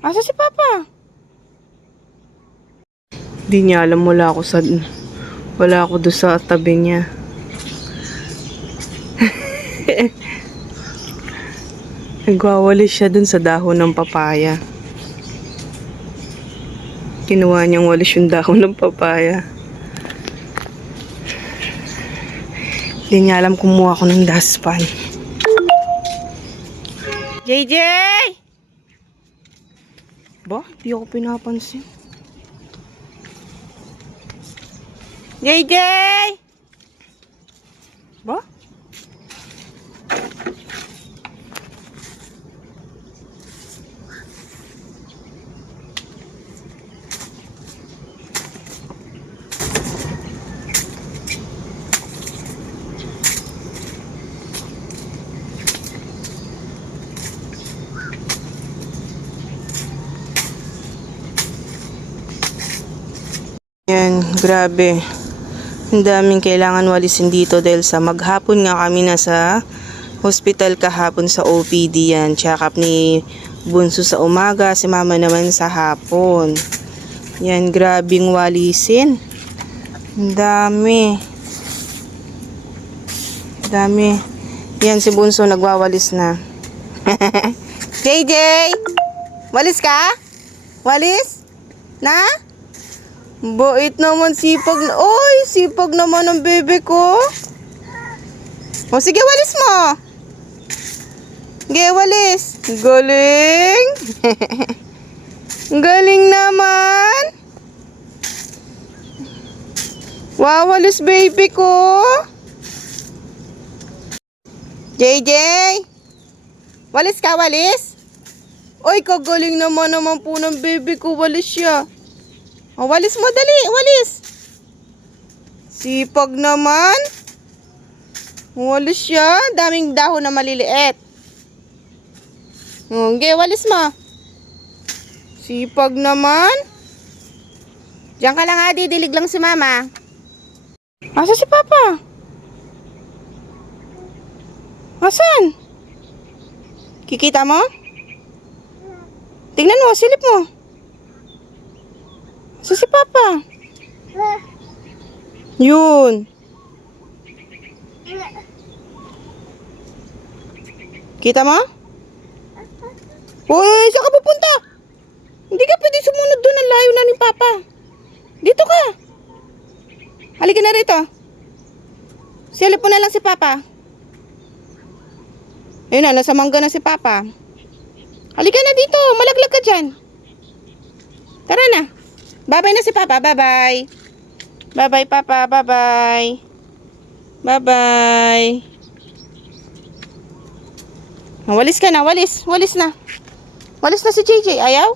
Asa si Papa? Di niya alam, wala ako doon sa tabi niya. Nagwawalis siya dun sa dahon ng papaya. Kinuha niyang walis yung dahon ng papaya. Di niya alam, kumuha ko ng dustpan. JJ! Ba? Di ako pinapansin. JJ! Ba? Yan, grabe. Ang daming kailangan walisin dito dahil sa maghapon nga kami na sa hospital kahapon sa OPD yan. Check up ni Bunso sa umaga, si Mama naman sa hapon. Yan, grabing walisin. Ang dami. Dami. Yan, si Bunso nagwawalis na. JJ! Walis ka? Walis? Na? Bait naman, sipag. Oy, sipag naman ng bebe ko. O sige, walis mo. Sige, walis. Galing. Galing naman. Wawalis baby ko. JJ. Walis ka, walis? Oy, kagaling naman po ng bebe ko. Walis siya. O, walis mo, dali, walis. Sipag naman. Walis siya. Daming dahon na maliliit. Okay, walis mo. Sipag naman. Diyan ka lang, Adi. Dilig lang si Mama. Asa si Papa? Asan? Kikita mo? Tingnan mo, silip mo. Asa si Papa? Yun. Kita mo? Uy, saan ka pupunta? Hindi ka pwede sumunod doon. Ang layo na ni Papa. Dito ka. Halika na rito. Silip mo na lang si Papa. Ayun na, nasa mangga na si Papa. Halika na dito. Malaglag ka dyan. Tara na. Bye-bye na si Papa. Bye-bye. Bye-bye, Papa. Bye-bye. Bye-bye. Walis ka na. Walis. Walis na. Walis na si JJ. Ayaw?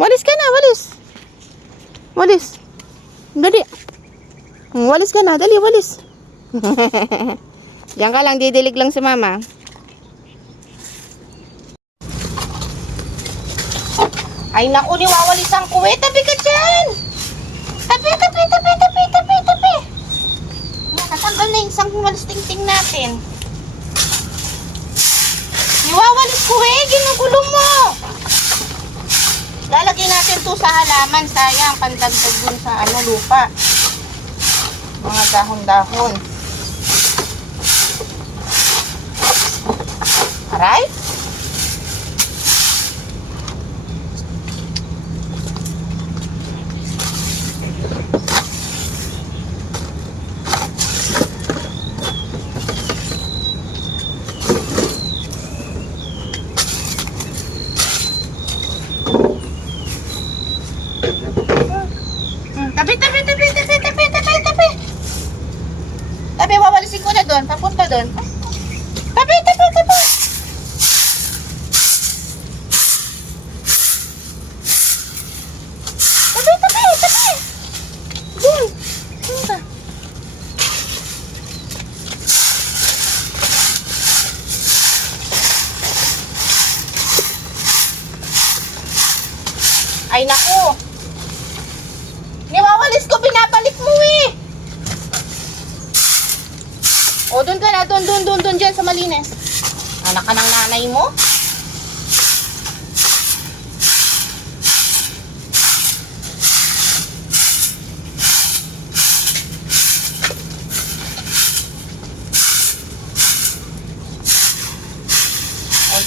Walis ka na. Walis. Walis. Dali. Walis ka na. Dali, walis. Diyan ka lang. Didilig lang si Mama. Ay naku, niwawalisan ko eh. Tabi ka dyan. Tabi. Nakatanggal na yung isang walis ting-ting natin. Niwawalis ko eh. Ginugulo mo. Lalagyan natin to sa halaman. Sayang, pandagdag dun sa lupa. Mga dahon-dahon. Aray? Tabi, wawalisin ko na doon. Papunta doon. Tabi. Tabi. Doon. Punta. Ay naku. Niwawalis ko, binabalik mo eh. O, doon ka na. Doon dyan sa malinis. Anak ka ng nanay mo.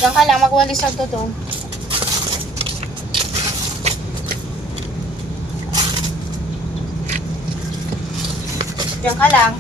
Diyan ka lang, magwalis ang totoo. Diyan ka lang.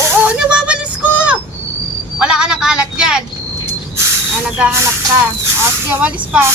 Oo, nawawalis ko! Wala ka ng kalat dyan. Ah, naghahanap ka. O, sige, walis pa.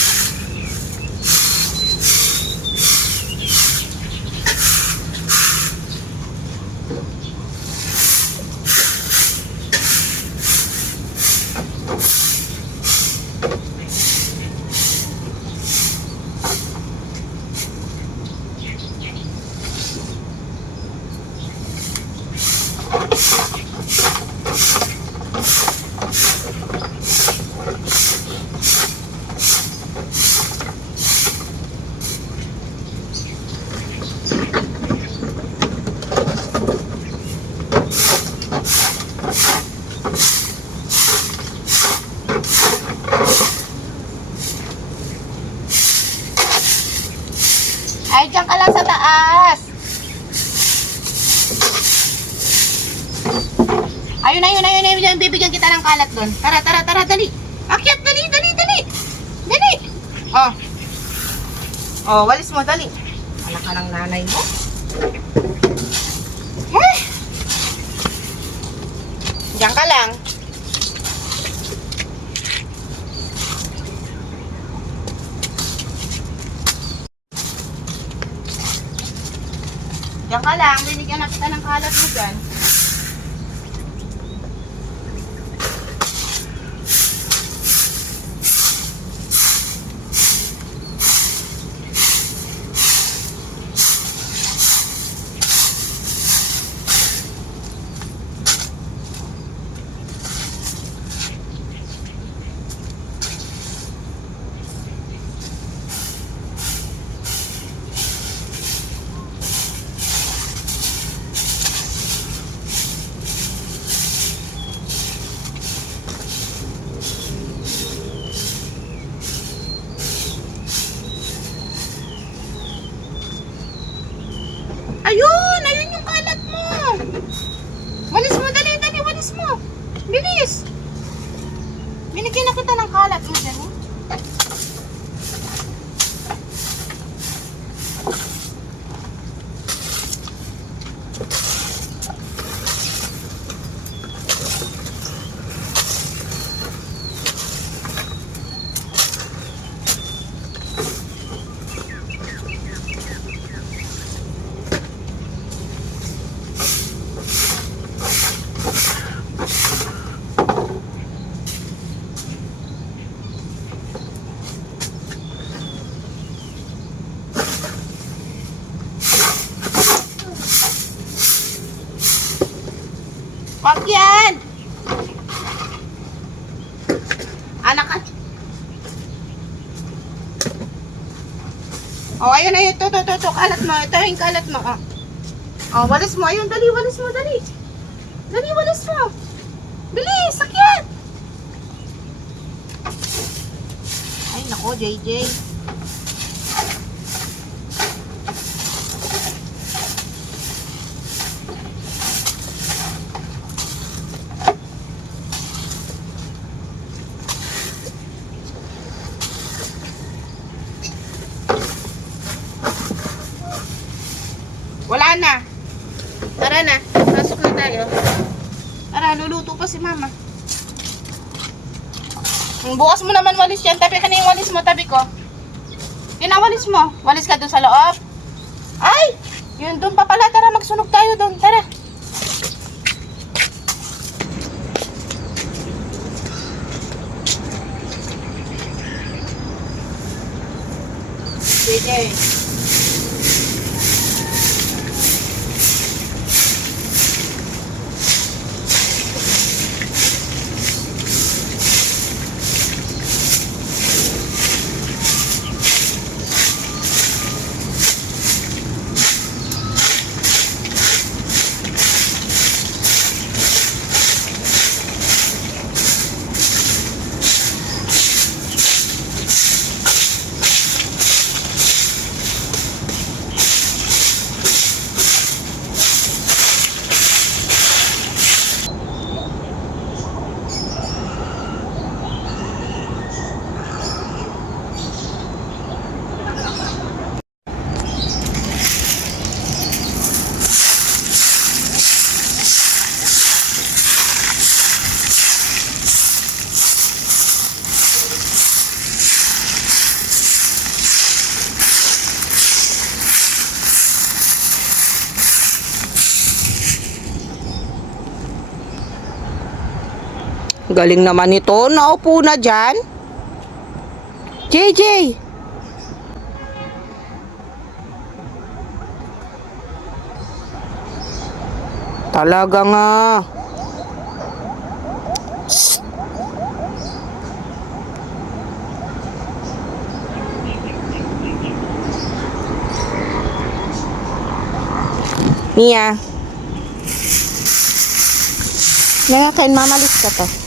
Ay, dyan ka lang sa taas. Ayun. Bibigyan kita ng kalat doon. Tara, dali. Akyat, dali. Dali. Oh. Oh, walis mo, dali. Anak ka ng nanay mo. Eh. Diyan ka lang. Diyan ka lang, binigyan na kita ng kalat mo dyan. Ayun yung kalat mo. Walis mo, dali, walis mo. Bilis. Binigyan na kita ng kalat mo dyan, eh. Wag yan! Anak ka. Oh, ayun. Ito. Kalat mo. Ito yung kalat mo. Oh, walis mo. Ayun, dali, walis mo, dali. Dali, walis mo. Bilis, sakyan. Ay, nako, JJ. Wala na. Tara na. Pasok na tayo. Tara, luluto pa si mama. Bukas mo naman walis yan. Tabi ka na yung walis mo. Tabi ko. Yun ang walis mo. Walis ka doon sa loob. Ay! Yun doon pa pala. Tara, magsunog tayo doon. Tara. JJ. Galing naman ito. Naupo na dyan. JJ! Talaga nga. Psst. Mia. Ngayon, mamalis ka to.